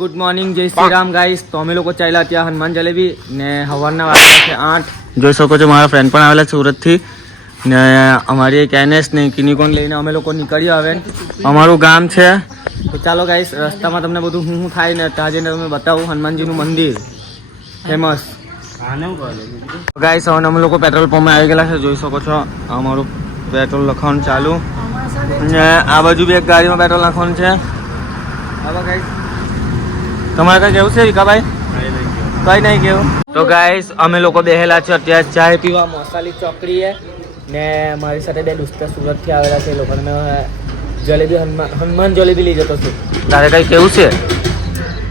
Good morning જય Shri Ram guys તો અમે લોકો ચાલ્યા ત્યાં હનુમાન જલેબી ને સવારના વાગ્યા છે આઠ. જોઈ શકો છો, મારા ફ્રેન્ડ પણ આવેલા સુરતથી. ને અમારી એક એનએસ ને કિનિકોન લઈને અમે લોકો નીકળ્યા હવે. અમારું ગામ છે. તો ચાલો ગાઈસ રસ્તામાં તમને બધું હું શું થાય ને ત્યાં તમે બતાવું હનુમાનજીનું મંદિર. ફેમસ ગાઈસ હવે અમે લોકો પેટ્રોલ પંપમાં આવી ગયેલા છે. જોઈ શકો છો, અમારું પેટ્રોલ લખવાનું ચાલુ. ને આ બાજુ બી એક ગાડીમાં પેટ્રોલ નાખવાનું છે. હવે ગાઈસ તમારે કઈ કેવું છે વિકાભાઈ? કઈ નહીં કેવું. તો ગાઈસ અમે લોકો બેહેલા છે અત્યારે ચાય પીવા મસાલી ચોકડીએ ને મારી સાથે બે દોસ્તો સુરતથી આવેલા છે. એ લોકોને મેં જલેબી હનુમાન હનુમાન જલેબી લઈ જતો છું. તારે કઈ કેવું છે?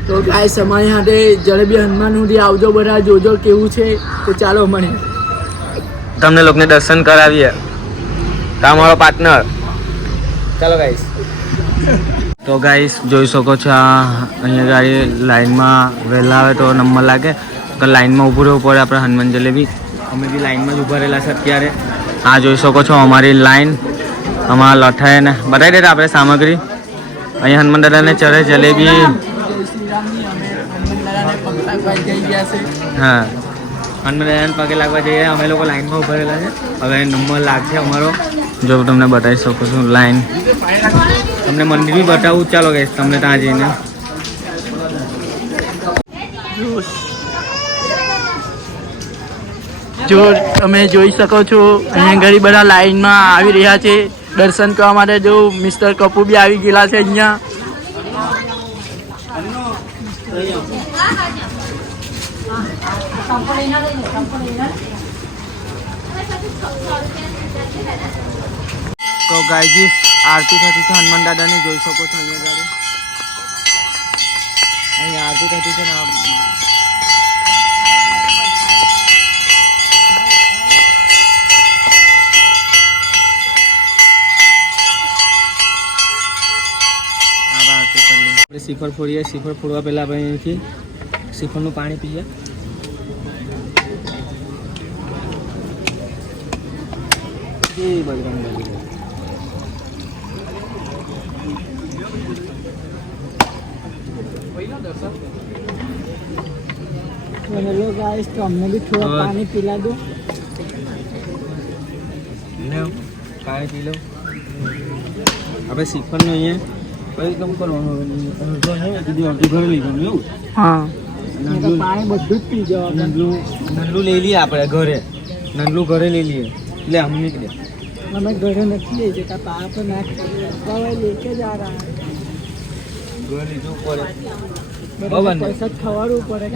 તો ગાઈસ અમારી સાથે જલેબી હનુમાન સુધી આવજો બધા જોજો કેવું છે. તો ચાલો મને તમને લોકોને દર્શન કરાવીએ. તમારો પાર્ટનર ચાલો ગાઈસ તો ગાઈસ જોઈ શકો છો અહીંયા ગાડી લાઈનમાં વહેલા આવે તો નંબર લાગે. તો લાઈનમાં ઊભું રહેવું પડે આપણે હનુમાન જલેબી. અમે બી લાઈનમાં જ ઊભા રહેલા છે અત્યારે. આ જોઈ શકો છો અમારી લાઈન. અમારા લઠાઈને બતાવી દેતા આપણે સામગ્રી. અહીંયા હનુમાન દાદાને ચડે જલેબી. હા. હનુમાન દાદાને પગે લાગવા જઈએ. અમે લોકો લાઈનમાં ઊભા રહેલા છે. હવે નંબર લાગશે અમારો. જો તમને બતાવી શકો છું લાઈન. તમને મંદિર બી બતાવું. ચાલો ગઈશ તમને ત્યાં જઈને. જો તમે જોઈ શકો છો અહીંયા ઘણી બધા લાઈનમાં આવી રહ્યા છે. દર્શન કરવા માટે જો મિસ્ટર કપૂર બી આવી ગયેલા છે અહીંયા. તો ગાયજી આરતી થતી છે, હનુમાન દાદાની જોઈ શકો છો અહીંયા ગાડી અહીંયા આરતી થતી છે ને. આપણે શ્રીફળ ફોડીએ શ્રીફળ ફોડવા પહેલા આપણે અહીંથી શ્રીફળનું પાણી પીએ. જય બજરંગ બલી. હેલો ગાઈસ તો અમને બી થોડા હા. પાણી પીલા દો લ્યો, પાણી પી લો આપણે શ્રીફળનું અહીંયા કઈ કામ કરવાનું હવે? અડધો છે, બીજું અડધું ઘરે લઈ જવાનું એવું હા નંદલું પાણી બધું જ પી જવાનું નંદલું નંદલું લઈ લઈએ આપણે ઘરે નંદલું ઘરે લઈ લઈએ એટલે આમ નીકળે અમે ઘરે નથી લઈ જતા પાપ ના હવે લેકે જા રહા ઘરે લીધું પડે બધા બરાબર ને? પૈસા ખવાડવું પડે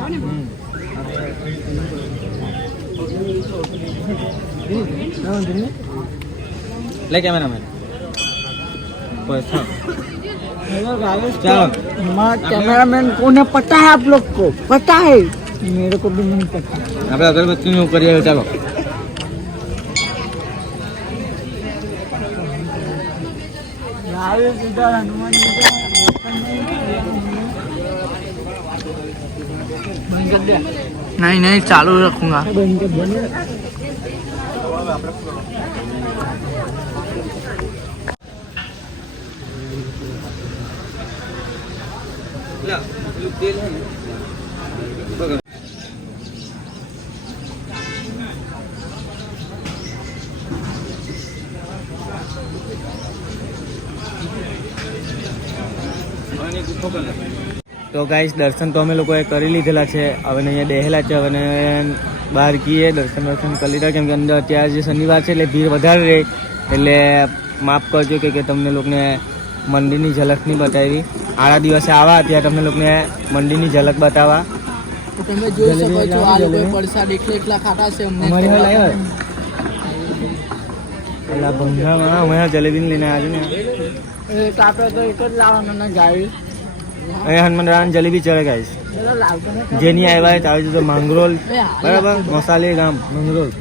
ले क्या मैंने कैमरामैन हाँ। कौन उन्हें पता है आप लोग को। पता है। मेरे को भी नहीं पता। आप अगरबत्ती नहीं करिए चलो। हनुमान जी का मंदिर नहीं किया हमने। बंद कर दिया नहीं नहीं चालू रखूंगा बंद તો ગાઈશ દર્શન તો અમે લોકોએ કરી લીધેલા છે. હવે અહીંયા દહેલા છે અને બહાર ગઈએ દર્શન દર્શન કરી લીધા કેમ કે અંદર અત્યારે જે શનિવાર છે એટલે ભીડ વધારે રહે. એટલે માફ કરજો કે તમને લોકોને મંદિરની ઝલક નહીં બતાવી. આડા દિવસે આવા ત્યારે તમને લોકોને મંદિરની ઝલક બતાવા. તમે જોઈ શકો જલેબી લઈને આવ્યો ને. એક જ લાવવાનો ને ગાયું. અહીંયા હનુમાન જલેબી ચડે ગાઈશ જેની આવ્યા હોય આવી જતો માંગરોલ. બરાબર? મસાલે ગામ માંગરોલ.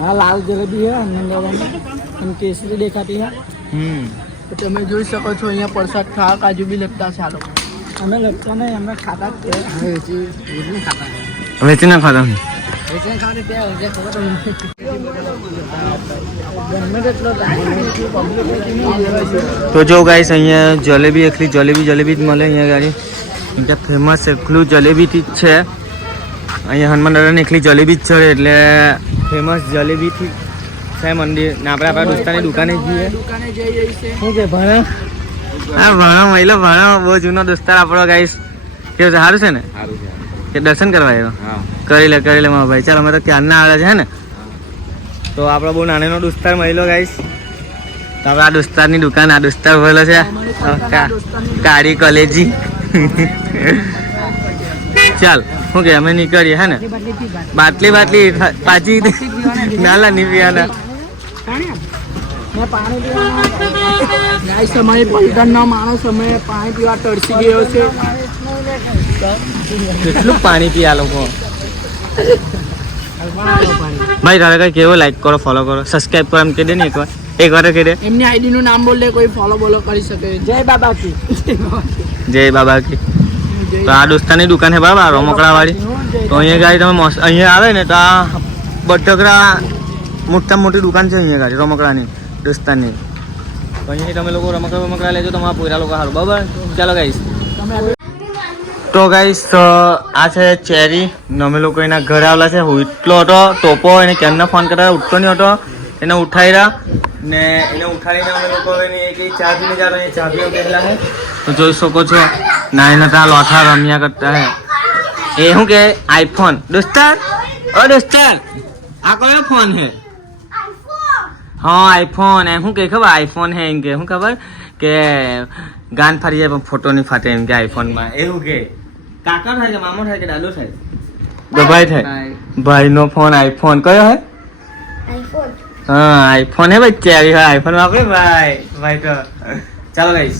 હા લાલ જલેબી છે હનુમાન અને કેસરી દેખાતી છે. તમે જોઈ શકો છો અહીંયા પ્રસાદ ખા કાજુ બી લગતા છે આ અમે લગતા નહીં અમે ખાતા જ વેચી ના ખાતા. ત્યાં ખબર તો જો ગાઈસ અહીંયા જલેબી એકલી જલેબી જલેબી જ મળે અહીંયા ગાડી. કેમ ફેમસ એકલું જલેબીથી જ છે. અહીંયા હનુમાન દાદાની એકલી જલેબી જ છે એટલે ફેમસ જલેબીથી છે મંદિર. ને આપણે આપણા દોસ્તાની દુકાને જઈએ. દુકાને શું કે ભાણા? હા ભાણા મહિલો ભાણા બહુ જૂનો દોસ્તાર આપણો ગાઈસ કેવું છે સારું છે ને? કે દર્શન કરવા આવ્યો? કરી લે કરી લે મારા ભાઈ. ચાલ અમે તો ક્યારના આવે છે ને? તો આપણો બહુ નાનેનો દોસ્તાર મળેલો ગાઈશ તો આપણે આ દોસ્તારની દુકાન આ દોસ્તાર ભરેલો છે. કાળી કોલેજી. ચાલ શું કે અમે નીકળીએ હે ને? બાટલી બાટલી પાછી નાલા નહીં પીવાના. અમારી પલટણનો માણસ અમે પાણી પીવા તરસી ગયો છે. કેટલું પાણી પીયા લોકો? ભાઈ તારે કઈ કેવો? લાઈક કરો ફોલો કરો. સબસ્ક્રાઇબ કરો એમ કહી દે ને એકવાર. એક વાર કહી દે. એમની આઈડી નું નામ બોલ દે કોઈ ફોલો બોલો કરી શકે જય બાબા કી જય બાબા કી તો આ દોસ્તાની દુકાન છે બરાબર રમકડા વાળી તો અહીંયા ગાડી તમે અહીંયા આવે ને તો આ બટકરા મોટા મોટી દુકાન છે અહીંયા ગાડી રમકડાની દોસ્તાની તો અહીંયા તમે લોકો રમકડા રમકડા લેજો તમારા પૂરા લોકો સારું બરાબર? ચાલો ગાઈશ તો ગાઈસ આ છે ચેરી. અમે લોકો એના ઘરે આવેલા છે. હું એટલો હતો, ટોપો, એને ક્યારના ફોન કરતા ઉઠતો નહીં હતો. એને ઉઠાવ્યા ને એને ઉઠાડીને અમે લોકો એની એક પીને જતા અહીંયા ચા પીવા ગયેલા તો જોઈ શકો છો. ના, એના ત્યાં લોઠા રમ્યા કરતા હે. એ શું કે? આઈફોન દોસ્તાર ઓ દોસ્તાર આ કયો ફોન હે હા આઈફોન એમ શું કે ખબર? આઈફોન હે એમ કે. શું ખબર? કે ગાન ફાટી જાય પણ ફોટો નહીં ફાટે એમ કે આઈફોનમાં એવું કે. કાકા થાય કે મામો થાય કે દાદો થાય? દબાઈ થાય. ભાઈનો ફોન આઈફોન કયો હે? હા આઈફોન હે ભાઈ ચેરી આઈફોન વાપરે? ભાઈ ભાઈ તો. ચાલો ગાઈસ